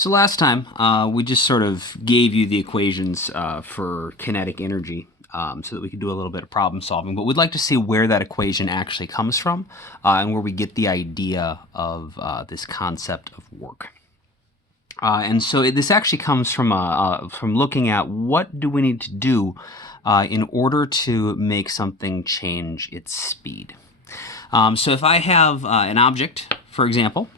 So last time, we just sort of gave you the equations for kinetic energy so that we could do a little bit of problem solving. But we'd like to see where that equation actually comes from and where we get the idea of this concept of work. And so this actually comes from looking at what do we need to do in order to make something change its speed. So if I have an object, for example,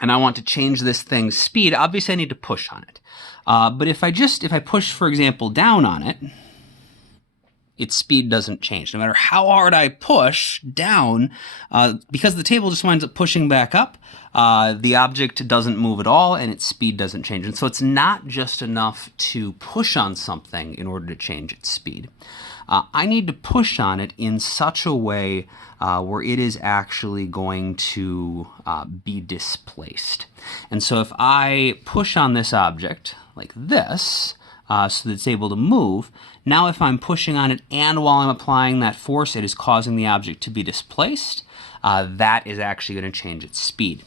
and I want to change this thing's speed, obviously I need to push on it. But if I push, for example, down on it, its speed doesn't change. No matter how hard I push down, because the table just winds up pushing back up, the object doesn't move at all and its speed doesn't change. And so it's not just enough to push on something in order to change its speed. I need to push on it in such a way where it is actually going to be displaced. And so if I push on this object like this, so that it's able to move, now if I'm pushing on it and while I'm applying that force, it is causing the object to be displaced, that is actually going to change its speed.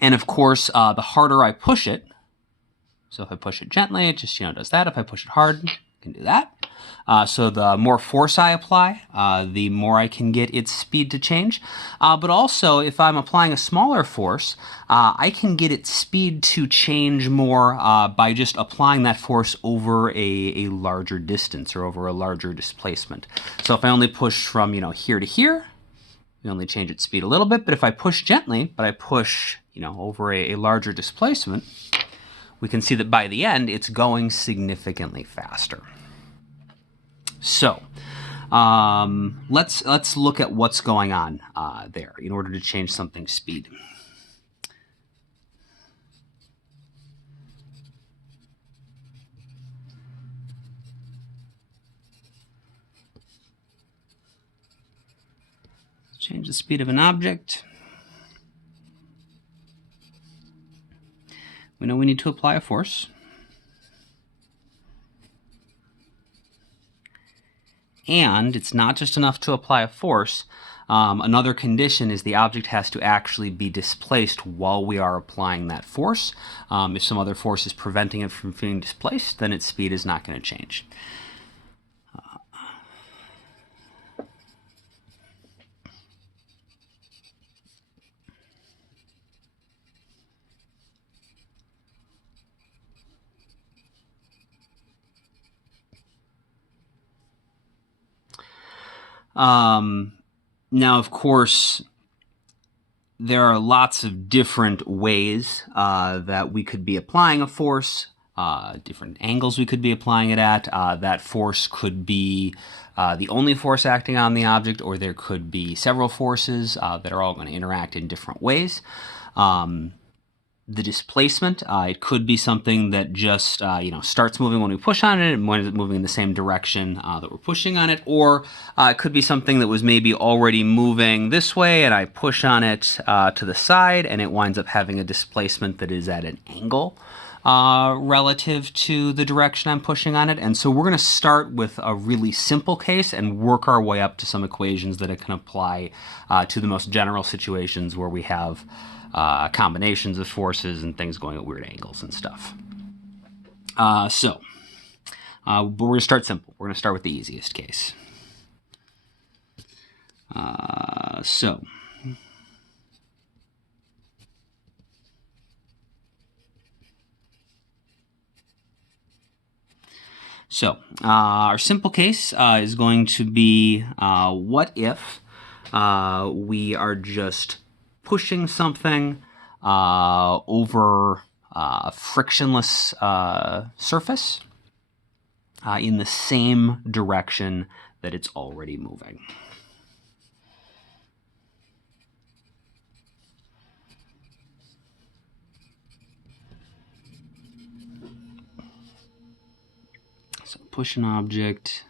And of course, the harder I push it, so if I push it gently, it just does that. If I push it hard, I can do that. So the more force I apply, the more I can get its speed to change. But also, if I'm applying a smaller force, I can get its speed to change more by just applying that force over a larger distance or over a larger displacement. So if I only push from here to here, we only change its speed a little bit. But if I push gently, but I push over a larger displacement, we can see that by the end, it's going significantly faster. So let's look at what's going on there in order to change something's speed. Change the speed of an object. We know we need to apply a force. And it's not just enough to apply a force. Another condition is the object has to actually be displaced while we are applying that force. If some other force is preventing it from being displaced, then its speed is not going to change. Now, of course, there are lots of different ways that we could be applying a force, different angles we could be applying it at. That force could be the only force acting on the object, or there could be several forces that are all going to interact in different ways. The displacement, it could be something that just starts moving when we push on it and winds up moving in the same direction that we're pushing on it, or it could be something that was maybe already moving this way and I push on it to the side and it winds up having a displacement that is at an angle relative to the direction I'm pushing on it. And so we're going to start with a really simple case and work our way up to some equations that it can apply to the most general situations where we have combinations of forces and things going at weird angles and stuff. But we're going to start simple. We're going to start with the easiest case. Our simple case is going to be what if we are just pushing something over a frictionless surface in the same direction that it's already moving. So push an object.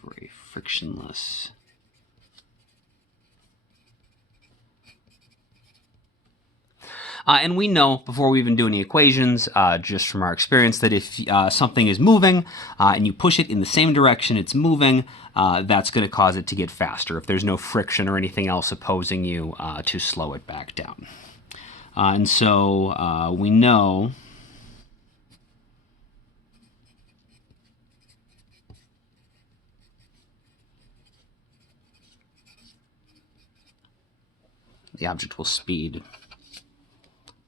For a frictionless And we know, before we even do any equations, just from our experience, that if something is moving and you push it in the same direction it's moving, that's going to cause it to get faster if there's no friction or anything else opposing you to slow it back down. And so we know the object will speed.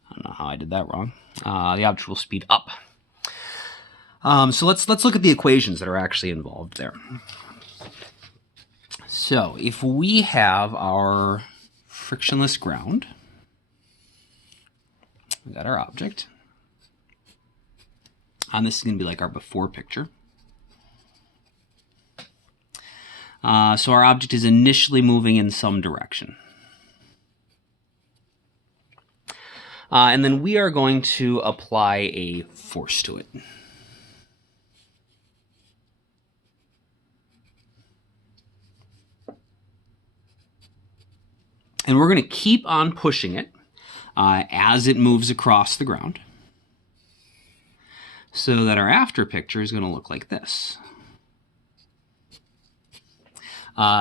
I don't know how I did that wrong. The object will speed up. So let's look at the equations that are actually involved there. So if we have our frictionless ground, we got our object, and this is going to be like our before picture. So our object is initially moving in some direction. And then we are going to apply a force to it. And we're going to keep on pushing it as it moves across the ground, so that our after picture is going to look like this.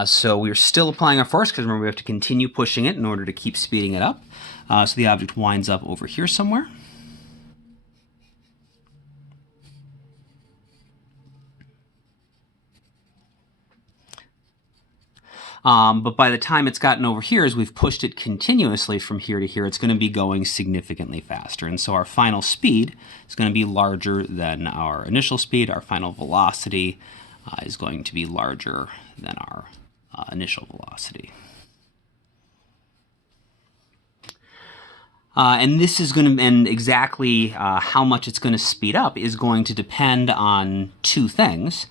So we're still applying our force, because remember we have to continue pushing it in order to keep speeding it up. So the object winds up over here somewhere. But by the time it's gotten over here, as we've pushed it continuously from here to here, it's going to be going significantly faster. And so our final speed is going to be larger than our initial speed. Our final velocity is going to be larger than our initial velocity. And this is going to, and exactly how much it's going to speed up is going to depend on two things.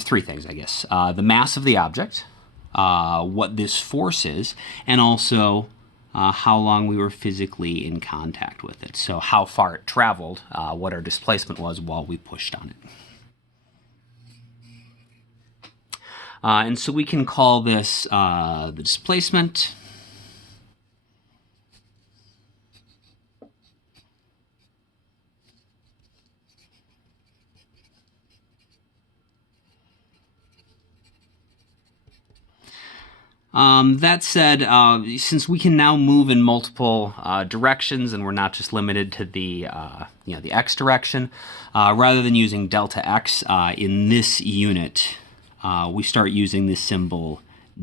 Three things, I guess. The mass of the object, what this force is, and also how long we were physically in contact with it. So how far it traveled, what our displacement was while we pushed on it. And so we can call this the displacement. That said, since we can now move in multiple directions, and we're not just limited to the the x direction, rather than using delta x in this unit, we start using this symbol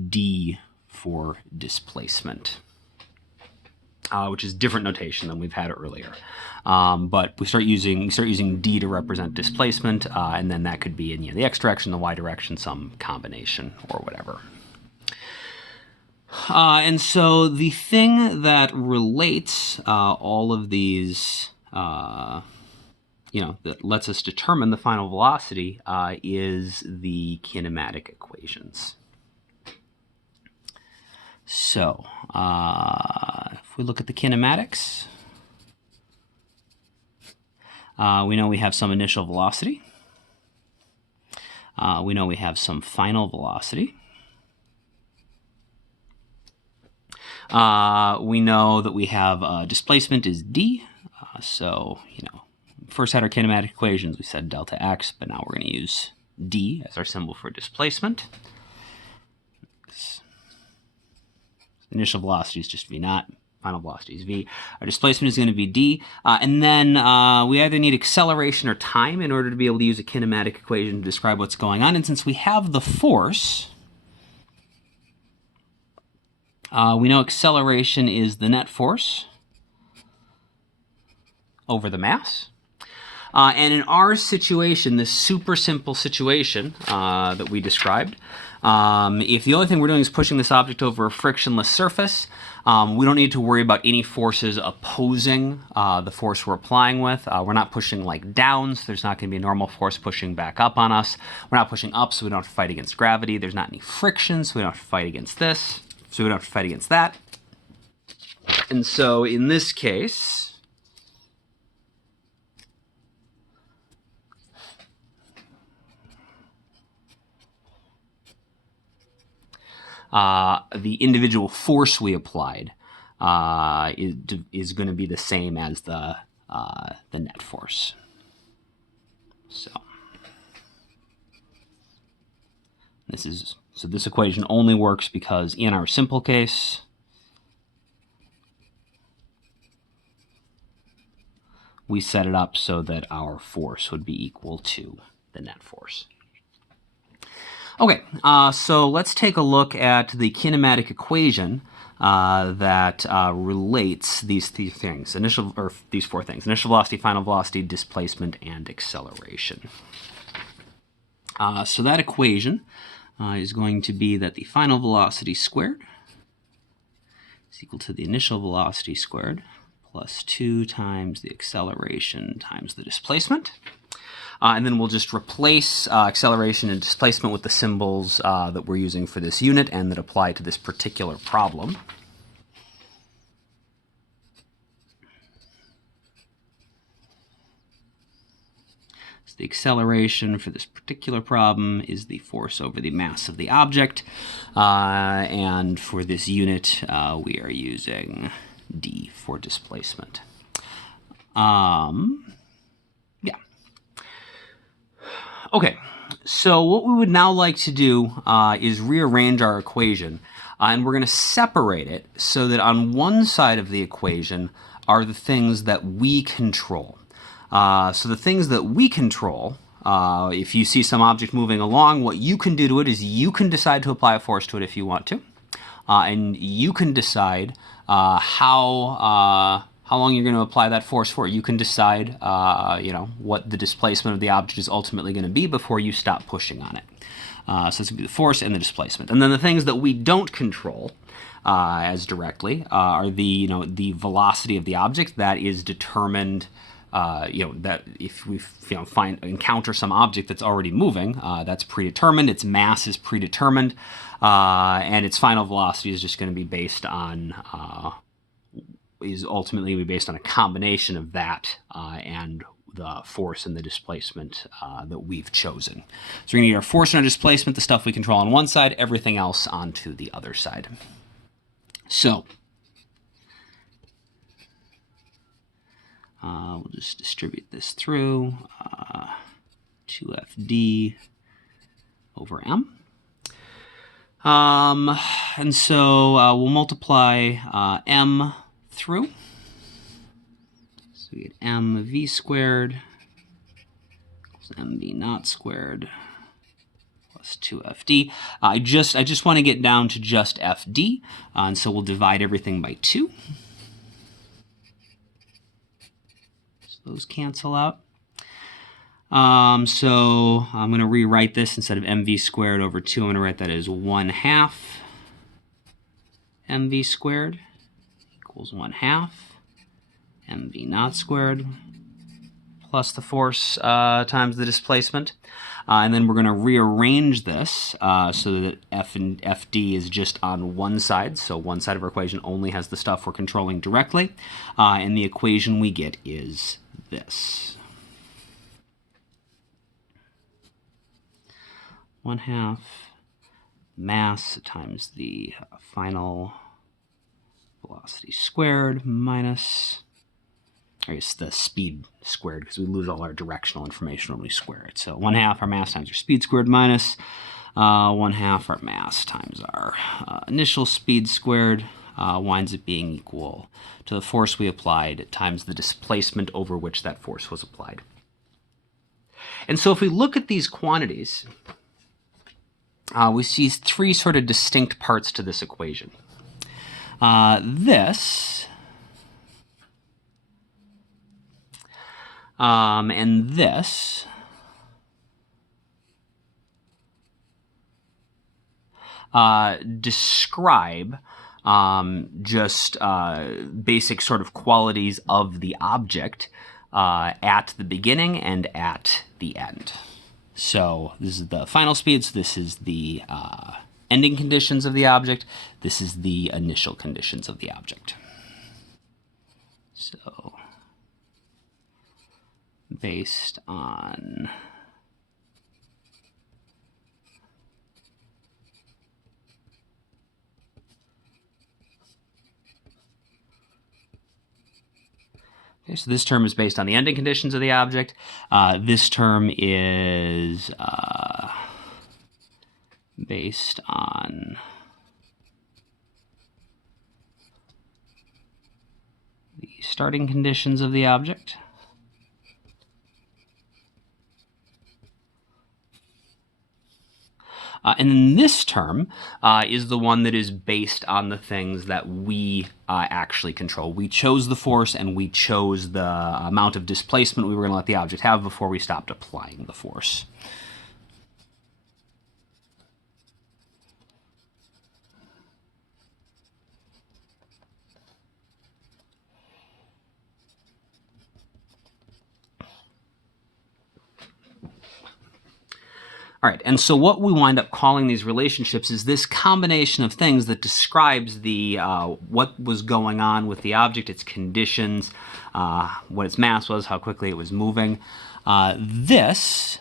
d for displacement, which is different notation than we've had earlier. But we start using d to represent displacement, and then that could be in the x direction, the y direction, some combination or whatever. And so the thing that relates all of these, that lets us determine the final velocity is the kinematic equations. So if we look at the kinematics, we know we have some initial velocity. We know we have some final velocity. We know that we have displacement is d. First had our kinematic equations, we said delta x, but now we're going to use d as our symbol for displacement. Initial velocity is just v naught, final velocity is v. Our displacement is going to be d, and then we either need acceleration or time in order to be able to use a kinematic equation to describe what's going on. And since we have the force, we know acceleration is the net force over the mass. And in our situation, this super simple situation that we described, if the only thing we're doing is pushing this object over a frictionless surface, we don't need to worry about any forces opposing the force we're applying with. We're not pushing like down, so there's not going to be a normal force pushing back up on us. We're not pushing up, so we don't have to fight against gravity. There's not any friction, so we don't have to fight against this. So we don't have to fight against that. And so in this case, the individual force we applied is going to be the same as the net force. So this equation only works because in our simple case, we set it up so that our force would be equal to the net force. Okay, so let's take a look at the kinematic equation that relates these things, these four things: initial velocity, final velocity, displacement, and acceleration. So that equation is going to be that the final velocity squared is equal to the initial velocity squared plus 2 times the acceleration times the displacement. And then we'll just replace acceleration and displacement with the symbols that we're using for this unit and that apply to this particular problem. So the acceleration for this particular problem is the force over the mass of the object. And for this unit, we are using d for displacement. Okay, so what we would now like to do is rearrange our equation, and we're going to separate it so that on one side of the equation are the things that we control. So the things that we control, if you see some object moving along, what you can do to it is you can decide to apply a force to it if you want to, and you can decide how long you're going to apply that force for. You can decide, what the displacement of the object is ultimately going to be before you stop pushing on it. So it's going to be the force and the displacement. And then the things that we don't control as directly are the velocity of the object that is determined. That if we encounter some object that's already moving, that's predetermined. Its mass is predetermined, and its final velocity is just going to be based on. Is ultimately be based on a combination of that and the force and the displacement that we've chosen. So we're going to get our force and our displacement, the stuff we control on one side, everything else onto the other side. So we'll just distribute this through 2fd over m. And so we'll multiply m through. So we get mv squared equals mv naught squared plus 2fd. I just want to get down to just fd, and so we'll divide everything by 2. So those cancel out. So I'm going to rewrite this instead of mv squared over 2. I'm going to write that as 1/2 mv squared equals 1/2 mv naught squared plus the force times the displacement. And then we're going to rearrange this so that f and fd is just on one side. So one side of our equation only has the stuff we're controlling directly. And the equation we get is this. 1/2 mass times the final velocity squared minus, I guess, the speed squared, because we lose all our directional information when we square it. So 1/2 our mass times our speed squared minus 1/2 our mass times our initial speed squared winds up being equal to the force we applied times the displacement over which that force was applied. And so if we look at these quantities, we see 3 sort of distinct parts to this equation. This and this describe just basic sort of qualities of the object at the beginning and at the end. So this is the final speed, so this is the ending conditions of the object. This is the initial conditions of the object. So based on Okay, so this term is based on the ending conditions of the object. This term is based on the starting conditions of the object. And then this term is the one that is based on the things that we actually control. We chose the force and we chose the amount of displacement we were going to let the object have before we stopped applying the force. All right, and so what we wind up calling these relationships is this combination of things that describes the what was going on with the object, its conditions, what its mass was, how quickly it was moving. This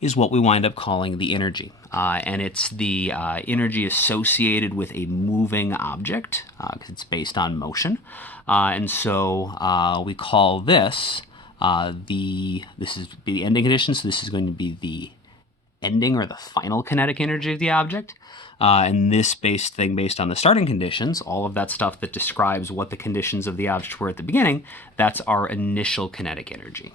is what we wind up calling the energy. And it's the energy associated with a moving object, because it's based on motion. And so we call this this is the ending condition, so this is going to be the ending or the final kinetic energy of the object. And this based on the starting conditions, all of that stuff that describes what the conditions of the object were at the beginning, that's our initial kinetic energy.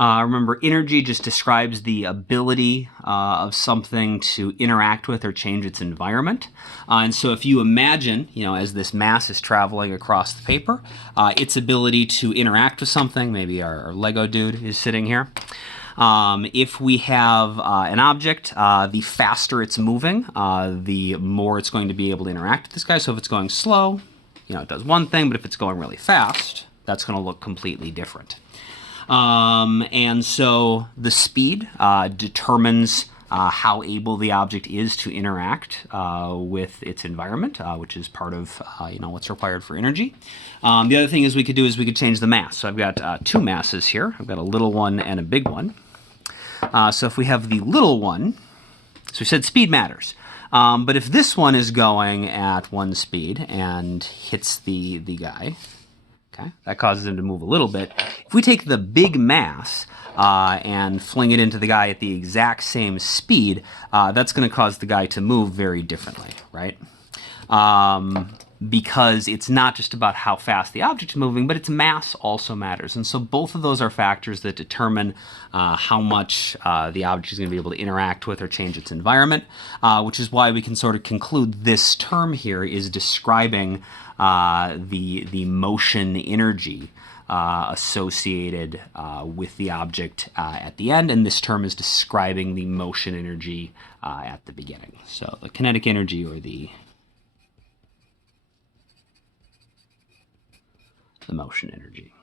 Remember, energy just describes the ability of something to interact with or change its environment. And so if you imagine, as this mass is traveling across the paper, its ability to interact with something, maybe our Lego dude is sitting here. If we have an object, the faster it's moving, the more it's going to be able to interact with this guy. So if it's going slow, it does one thing, but if it's going really fast, that's going to look completely different. And so the speed determines how able the object is to interact with its environment, which is part of what's required for energy. The other thing we could change the mass. So I've got two masses here. I've got a little one and a big one. So if we have the little one, so we said speed matters. But if this one is going at one speed and hits the guy, okay, that causes him to move a little bit. If we take the big mass and fling it into the guy at the exact same speed, that's going to cause the guy to move very differently, right? Because it's not just about how fast the object is moving, but its mass also matters. And so both of those are factors that determine how much the object is going to be able to interact with or change its environment, which is why we can sort of conclude this term here is describing the motion energy associated with the object at the end, and this term is describing the motion energy at the beginning. So the kinetic energy or the motion energy.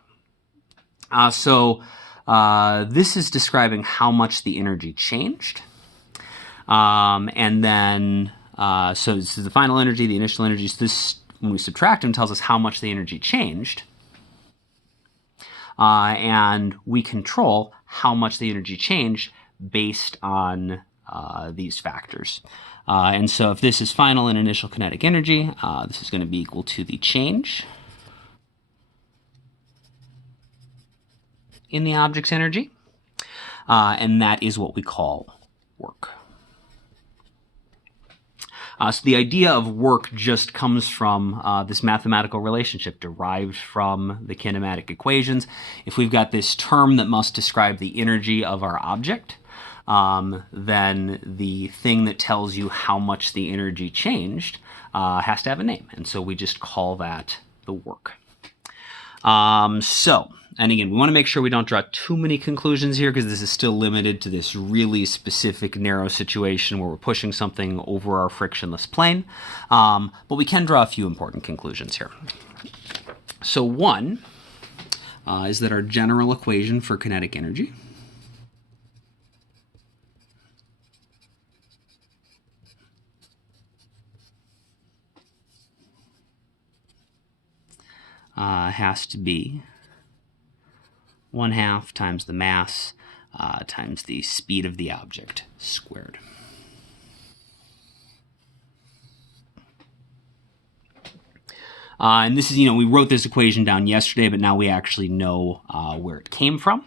This is describing how much the energy changed. And then, so this is the final energy, the initial energy. So this, when we subtract them, tells us how much the energy changed. And we control how much the energy changed based on these factors. And so if this is final and initial kinetic energy, this is going to be equal to the change in the object's energy, and that is what we call work. So the idea of work just comes from this mathematical relationship derived from the kinematic equations. If we've got this term that must describe the energy of our object, then the thing that tells you how much the energy changed has to have a name, and so we just call that the work. And again, we want to make sure we don't draw too many conclusions here because this is still limited to this really specific narrow situation where we're pushing something over our frictionless plane. But we can draw a few important conclusions here. So one is that our general equation for kinetic energy has to be 1/2 times the mass times the speed of the object squared. And this is, we wrote this equation down yesterday, but now we actually know where it came from.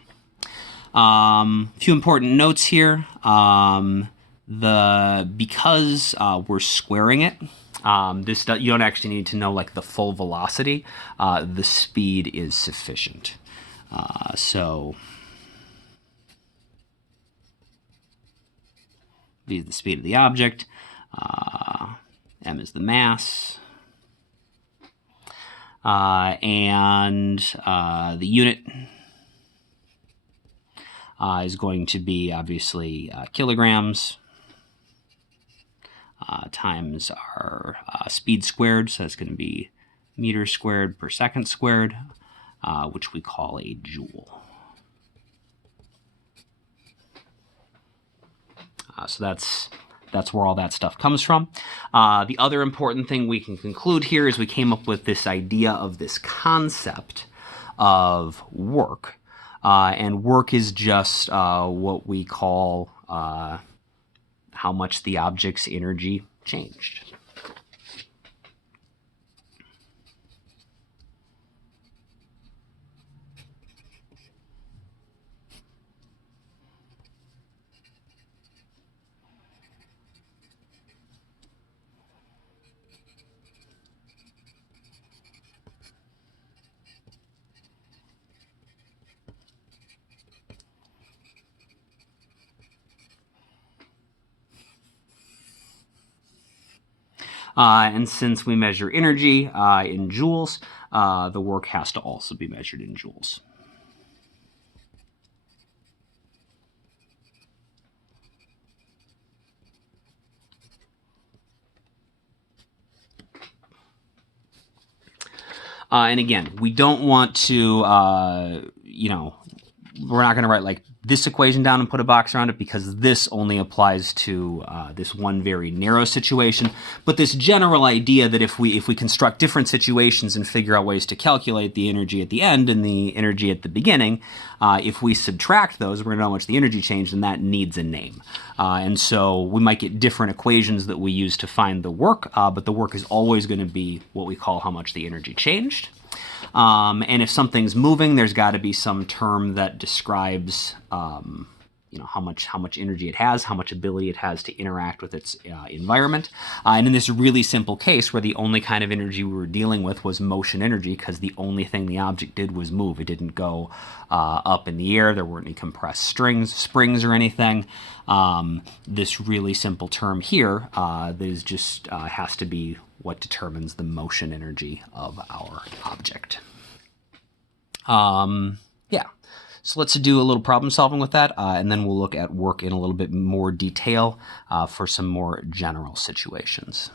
A few important notes here. Because we're squaring it, you don't actually need to know like the full velocity. The speed is sufficient. So v is the speed of the object. M is the mass. And the unit is going to be obviously kilograms times our speed squared, so that's going to be meters squared per second squared, which we call a joule. So that's where all that stuff comes from. The other important thing we can conclude here is we came up with this idea of this concept of work. And work is just what we call how much the object's energy changed. And since we measure energy in joules, the work has to also be measured in joules. And again, we don't want to, we're not going to write like this equation down and put a box around it, because this only applies to this one very narrow situation. But this general idea that if we construct different situations and figure out ways to calculate the energy at the end and the energy at the beginning, if we subtract those, we're going to know how much the energy changed, and that needs a name. And so we might get different equations that we use to find the work, but the work is always going to be what we call how much the energy changed. And if something's moving, there's got to be some term that describes, how much energy it has, how much ability it has to interact with its environment. And in this really simple case, where the only kind of energy we were dealing with was motion energy, because the only thing the object did was move. It didn't go up in the air. There weren't any compressed springs or anything. This really simple term here that is just has to be what determines the motion energy of our object. Yeah, so let's do a little problem solving with that, and then we'll look at work in a little bit more detail for some more general situations.